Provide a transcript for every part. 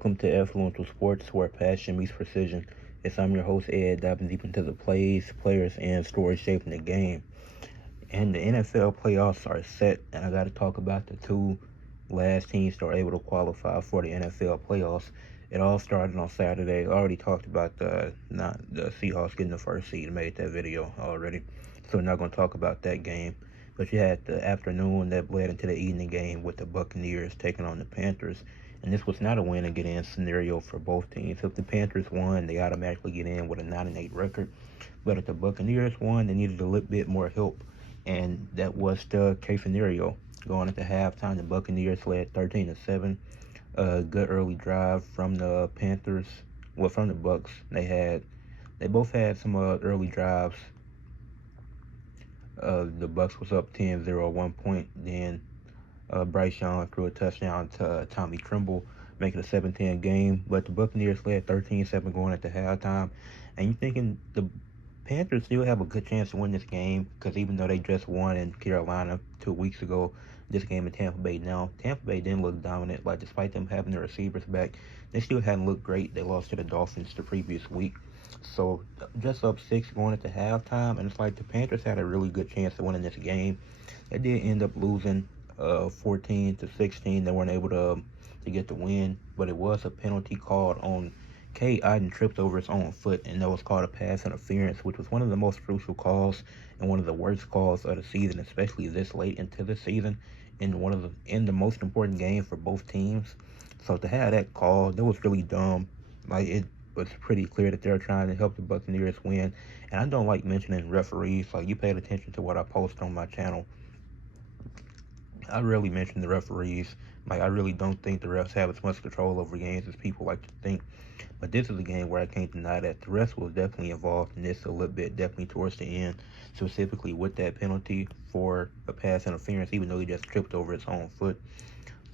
Welcome to Ed Fluential Sports, where passion meets precision. I'm your host, Ed, diving deep into the plays, players, and stories shaping the game. And the NFL playoffs are set, and I got to talk about the two last teams that are able to qualify for the NFL playoffs. It all started on Saturday. I already talked about the Seahawks getting the first seed. I made that video already, so we're not going to talk about that game. But you had the afternoon that bled into the evening game with the Buccaneers taking on the Panthers. And this was not a win and get in scenario for both teams. If the Panthers won, they automatically get in with a 9-8 record. But if the Buccaneers won, they needed a little bit more help. And that was the case scenario. Going into halftime, the Buccaneers led 13-7. A good early drive from the Panthers, from the Bucks. They both had some early drives. The Bucks was up 10-0 at one point. Then Bryce Young threw a touchdown to Tommy Tremble, making a 7-10 game. But the Buccaneers led 13-7 going into halftime. And you're thinking the Panthers still have a good chance to win this game, because even though they just won in Carolina 2 weeks ago, this game in Tampa Bay now, Tampa Bay didn't look dominant. Like, despite them having their receivers back, they still hadn't looked great. They lost to the Dolphins the previous week. So just up 6 going into halftime, and it's like the Panthers had a really good chance of winning this game. They did end up losing 14-16. They weren't able to get the win, but it was a penalty called on K. Iden tripped over his own foot, and that was called a pass interference, which was one of the most crucial calls and one of the worst calls of the season, especially this late into the season, in the most important game for both teams. So to have that call, that was really dumb. Like, it was pretty clear that they're trying to help the Buccaneers win. And I don't like mentioning referees. Like, you paid attention to what I post on my channel, I rarely mention the referees. Like, I really don't think the refs have as much control over games as people like to think. But this is a game where I can't deny that the refs was definitely involved in this a little bit, definitely towards the end, specifically with that penalty for a pass interference, even though he just tripped over his own foot.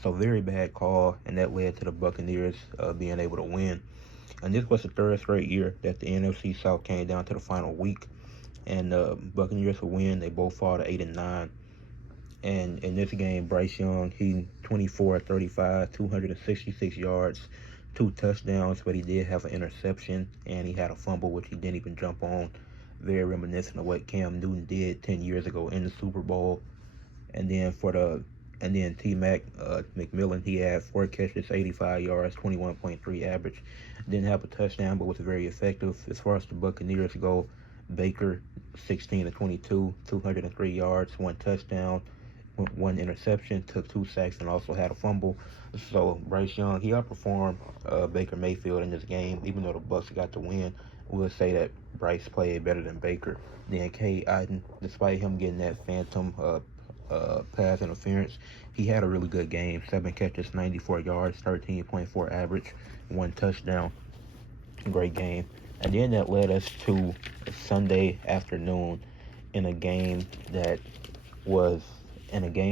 So very bad call, and that led to the Buccaneers being able to win. And this was the third straight year that the NFC South came down to the final week, and Buccaneers will win. They both fall to 8-9. And in this game, Bryce Young, he 24-35, 266 yards, 2 touchdowns, but he did have an interception, and he had a fumble, which he didn't even jump on. Very reminiscent of what Cam Newton did 10 years ago in the Super Bowl. And then T-Mac McMillan, he had 4 catches, 85 yards, 21.3 average. Didn't have a touchdown, but was very effective. As far as the Buccaneers go, Baker, 16-22, 203 yards, 1 touchdown, 1 interception, took 2 sacks, and also had a fumble. So Bryce Young, he outperformed Baker Mayfield in this game. Even though the Bucs got the win, we'll say that Bryce played better than Baker. Then K. Iden, despite him getting that phantom pass interference, he had a really good game. 7 catches, 94 yards, 13.4 average, 1 touchdown. Great game. And then that led us to Sunday afternoon in a game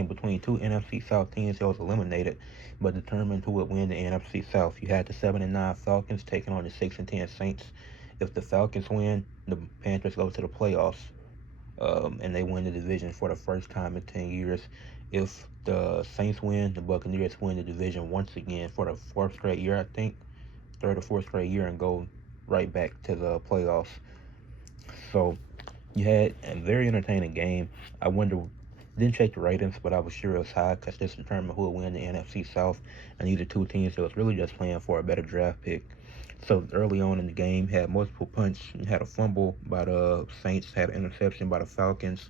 between two NFC South teams that was eliminated, but determined who would win the NFC South. You had the 7-9 Falcons taking on the 6-10 Saints. If the Falcons win, the Panthers go to the playoffs, and they win the division for the first time in 10 years. If the Saints win, the Buccaneers win the division once again for the 4th straight year, I think, 3rd or 4th straight year, and go right back to the playoffs. So you had a very entertaining game. Didn't check the ratings, but I was sure it was high, because this determined who would win the NFC South. And these are two teams that was really just playing for a better draft pick. So early on in the game, had multiple punts, had a fumble by the Saints, had an interception by the Falcons,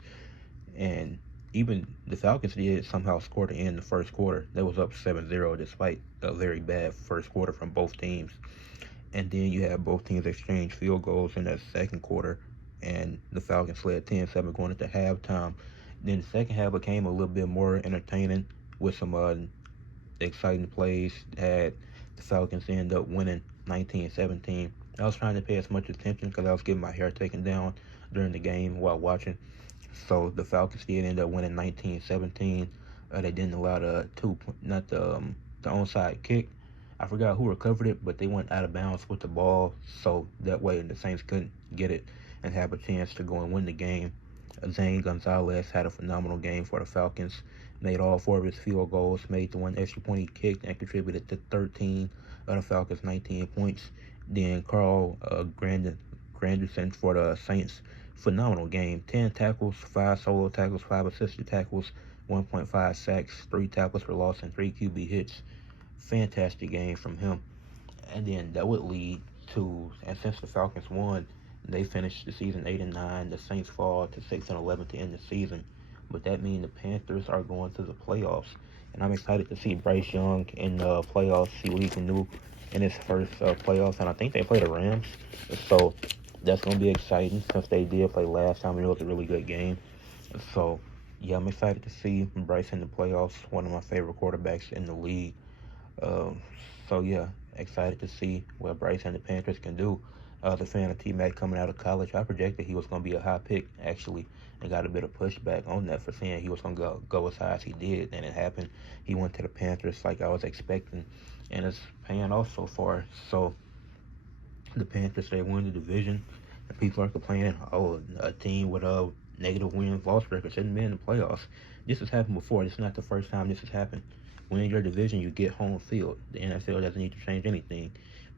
and even the Falcons did somehow score to end the first quarter. They was up 7-0 despite a very bad first quarter from both teams. And then you had both teams exchange field goals in that second quarter, and the Falcons led 10-7 going into halftime. Then the second half became a little bit more entertaining with some exciting plays. Had the Falcons end up winning 19-17. I was trying to pay as much attention because I was getting my hair taken down during the game while watching. So the Falcons did end up winning 19-17. They didn't allow the onside kick. I forgot who recovered it, but they went out of bounds with the ball, so that way the Saints couldn't get it and have a chance to go and win the game. Zane Gonzalez had a phenomenal game for the Falcons, made all 4 of his field goals, made the 1 extra point he kicked, and contributed to 13 of the Falcons' 19 points. Then Carl Granderson for the Saints, phenomenal game, 10 tackles, 5 solo tackles, 5 assisted tackles, 1.5 sacks, 3 tackles for loss, and 3 QB hits. Fantastic game from him. And then that would lead to, and since the Falcons won, they finished the season 8-9. The Saints fall to 6-11 to end the season, but that means the Panthers are going to the playoffs, and I'm excited to see Bryce Young in the playoffs, see what he can do in his first playoffs. And I think they play the Rams, so that's going to be exciting since they did play last time. It was a really good game, so yeah, I'm excited to see Bryce in the playoffs. One of my favorite quarterbacks in the league. Um, so yeah, excited to see what Bryce and the Panthers can do. The fan of T-Mac coming out of college, I projected he was going to be a high pick, actually, and got a bit of pushback on that for saying he was going to go as high as he did, and it happened. He went to the Panthers like I was expecting, and it's paying off so far. So the Panthers, they won the division, and people are complaining, oh, a team with a negative win-loss record shouldn't be in the playoffs. This has happened before. This is not the first time this has happened. Win your division, you get home field. The NFL doesn't need to change anything.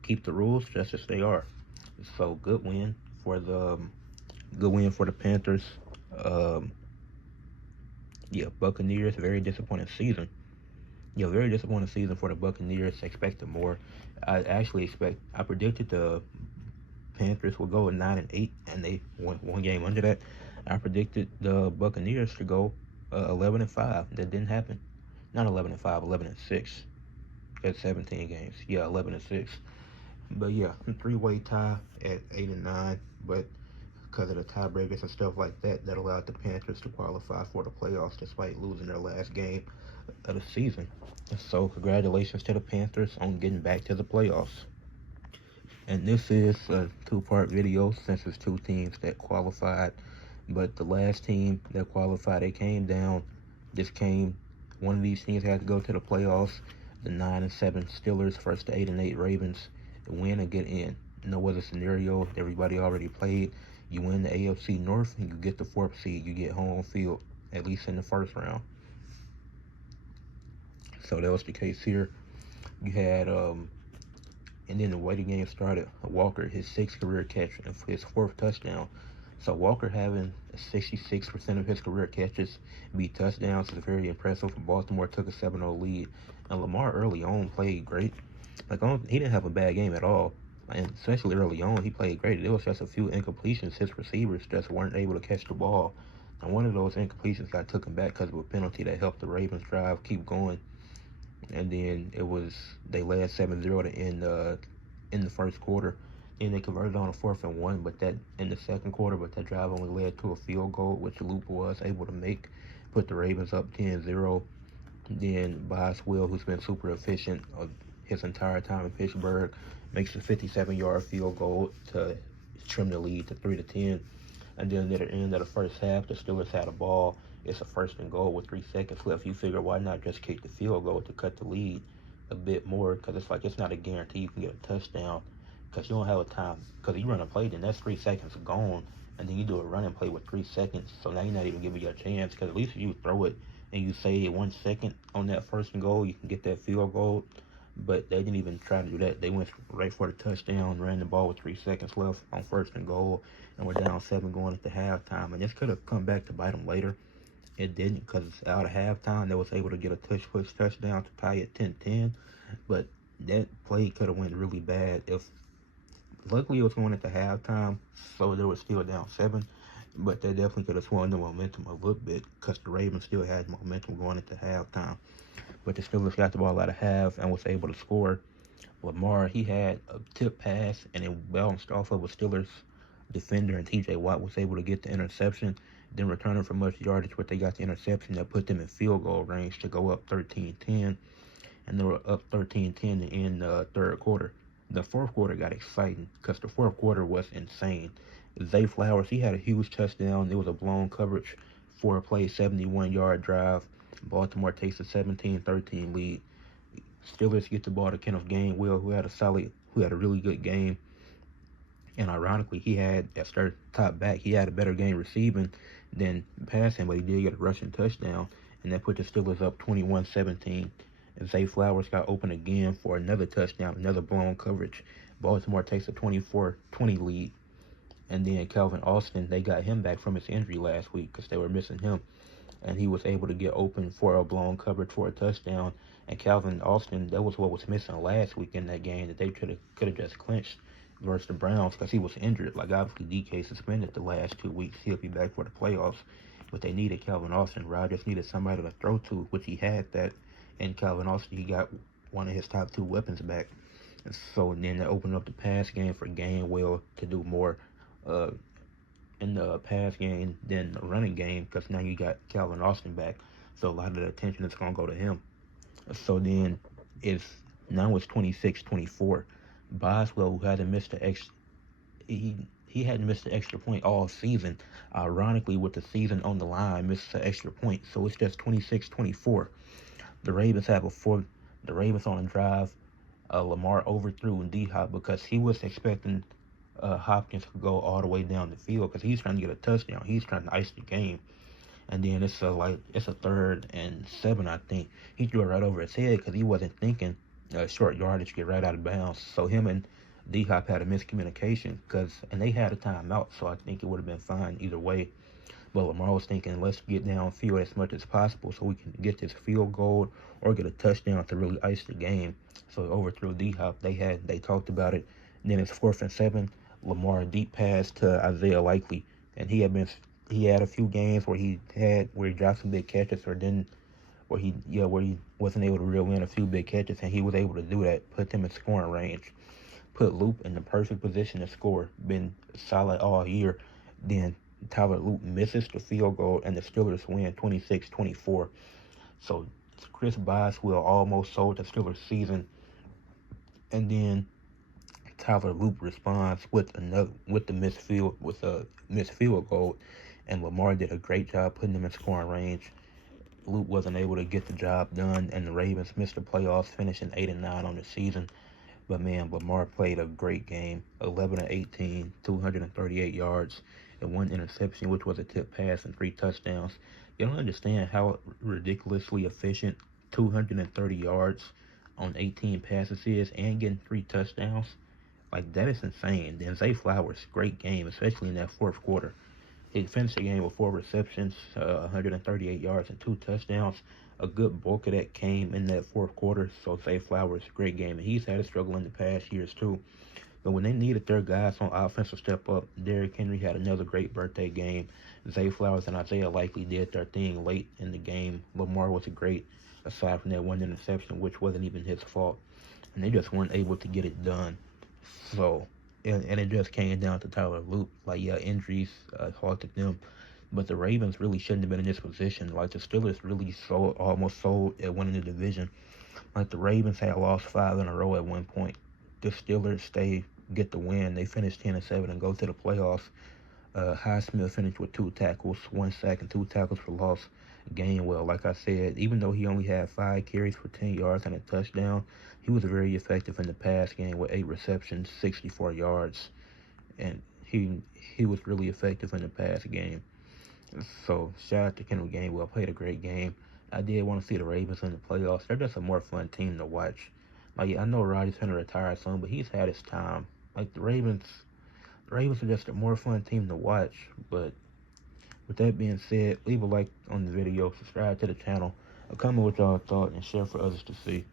Keep the rules just as they are. So good win for the Panthers. Um, yeah, Buccaneers, very disappointing season. Yeah, very disappointing season for the Buccaneers. Expected more. I predicted the Panthers will go at 9-8, and they went one game under that. I predicted the Buccaneers to go 11-5. That didn't happen. Not 11-5, 11-6. At 17 games. Yeah, 11-6. But yeah, three-way tie at 8-9. But because of the tiebreakers and stuff like that, that allowed the Panthers to qualify for the playoffs despite losing their last game of the season. So congratulations to the Panthers on getting back to the playoffs. And this is a two-part video since it's two teams that qualified. But the last team that qualified, they came down. One of these teams had to go to the playoffs. The 9-7 Steelers versus the 8-8 Ravens. Win and get in. No other scenario. Everybody already played. You win the AFC North, and you get the 4th seed. You get home field, at least in the first round. So that was the case here. You had, and then the way the game started, Walker, his 6th career catch and his 4th touchdown. So Walker having 66% of his career catches be touchdowns is very impressive. Baltimore took a 7-0 lead. And Lamar early on played great. He didn't have a bad game at all. And especially early on, he played great. There was just a few incompletions. His receivers just weren't able to catch the ball. And one of those incompletions got taken back because of a penalty that helped the Ravens drive keep going. And then they led 7-0 to end in the first quarter. Then they converted on a 4th and 1, but that in the second quarter, but that drive only led to a field goal, which Luke was able to make, put the Ravens up 10-0. Then Boswell, who's been super efficient his entire time in Pittsburgh, makes a 57-yard field goal to trim the lead to 3-10. And then at the end of the first half, the Steelers had a ball. It's a 1st and goal with 3 seconds left. You figure, why not just kick the field goal to cut the lead a bit more? Because it's not a guarantee you can get a touchdown, because you don't have a time. Because you run a play, then that's 3 seconds gone, and then you do a running play with 3 seconds. So now you're not even giving you a chance, because at least if you throw it and you save 1 second on that 1st and goal, you can get that field goal. But they didn't even try to do that. They went right for the touchdown, ran the ball with 3 seconds left on 1st and goal, and we're down 7 going into halftime. And this could have come back to bite them later. It didn't, because out of halftime, they was able to get a push touchdown to tie it 10-10. But that play could have went really bad. Luckily, it was going into halftime, so they were still down 7. But that definitely could have swung the momentum a little bit, because the Ravens still had momentum going into halftime. But the Steelers got the ball out of half and was able to score. Lamar, he had a tip pass, and it bounced off of a Steelers defender, and TJ Watt was able to get the interception, then returning for much yardage, but they got the interception that put them in field goal range to go up 13-10, and they were up 13-10 in the 3rd quarter. The 4th quarter got exciting, because the 4th quarter was insane. Zay Flowers, he had a huge touchdown. It was a blown coverage, 4-play, 71-yard drive. Baltimore takes a 17-13 lead. Steelers get the ball to Kenneth Gainwell, who had a really good game. And ironically, he had, as their top back, he had a better game receiving than passing, but he did get a rushing touchdown, and that put the Steelers up 21-17. And Zay Flowers got open again for another touchdown, another blown coverage. Baltimore takes a 24-20 lead. And then Calvin Austin, they got him back from his injury last week because they were missing him. And he was able to get open for a blown coverage for a touchdown. And Calvin Austin, that was what was missing last week in that game that they could have just clinched versus the Browns because he was injured. Like, obviously, DK suspended the last 2 weeks. He'll be back for the playoffs. But they needed Calvin Austin. Rodgers needed somebody to throw to, which he had that. And Calvin Austin, he got one of his top two weapons back. And so then they opened up the pass game for Gainwell to do more in the pass game than the running game because now you got Calvin Austin back. So a lot of the attention is going to go to him. So then now it's 26-24. Boswell, who hadn't missed the extra, he hadn't missed the extra point all season. Ironically, with the season on the line, misses an extra point. So it's just 26-24. The Ravens the Ravens on a drive. Lamar overthrew D-Hop because he was expecting Hopkins to go all the way down the field because he's trying to get a touchdown. He's trying to ice the game. And then it's a 3rd and 7, I think. He threw it right over his head because he wasn't thinking short yardage, get right out of bounds. So him and D-Hop had a miscommunication and they had a timeout, so I think it would have been fine either way. But Lamar was thinking, let's get downfield as much as possible so we can get this field goal or get a touchdown to really ice the game. So overthrew D-Hop. They talked about it. And then it's 4th and 7. Lamar deep pass to Isaiah Likely, and he had a few games where he dropped some big catches where he wasn't able to reel in a few big catches, and he was able to do that, put them in scoring range, put Loop in the perfect position to score. Been solid all year. Then Tyler Loop misses the field goal, and the Steelers win 26-24. So Chris Boswell almost sold the Steelers season, and then Tyler Loop responds with a missed field goal, and Lamar did a great job putting them in scoring range. Loop wasn't able to get the job done, and the Ravens missed the playoffs, finishing 8-9 on the season. But man, Lamar played a great game. 11-18, 238 yards, and 1 interception, which was a tip pass, and 3 touchdowns. You don't understand how ridiculously efficient 230 yards on 18 passes is, and getting 3 touchdowns. Like, that is insane. Then Zay Flowers, great game, especially in that 4th quarter. He finished the game with 4 receptions, 138 yards, and 2 touchdowns. A good bulk of that came in that 4th quarter. So Zay Flowers, great game. And he's had a struggle in the past years too. But when they needed their guys on offense to step up, Derrick Henry had another great birthday game. Zay Flowers and Isaiah Likely did their thing late in the game. Lamar was great, aside from that 1 interception, which wasn't even his fault. And they just weren't able to get it done. So, and it just came down to Tyler Loop. Like, yeah, injuries halted them. But the Ravens really shouldn't have been in this position. Like, the Steelers really almost sold at winning the division. Like, the Ravens had lost 5 in a row at one point. The Steelers, get the win. They finished 10-7 and go to the playoffs. Highsmith finished with 2 tackles, 1 sack, and 2 tackles for loss. Gainwell, like I said, even though he only had 5 carries for 10 yards and a touchdown, he was very effective in the pass game with 8 receptions, 64 yards, and he was really effective in the pass game. So shout out to Kendall Gainwell, played a great game. I did want to see the Ravens in the playoffs. They're just a more fun team to watch. Like, I know Rodgers going to retire soon, but he's had his time. Like, the Ravens are just a more fun team to watch. But with that being said, leave a like on the video, subscribe to the channel, comment what y'all thought, and share for others to see.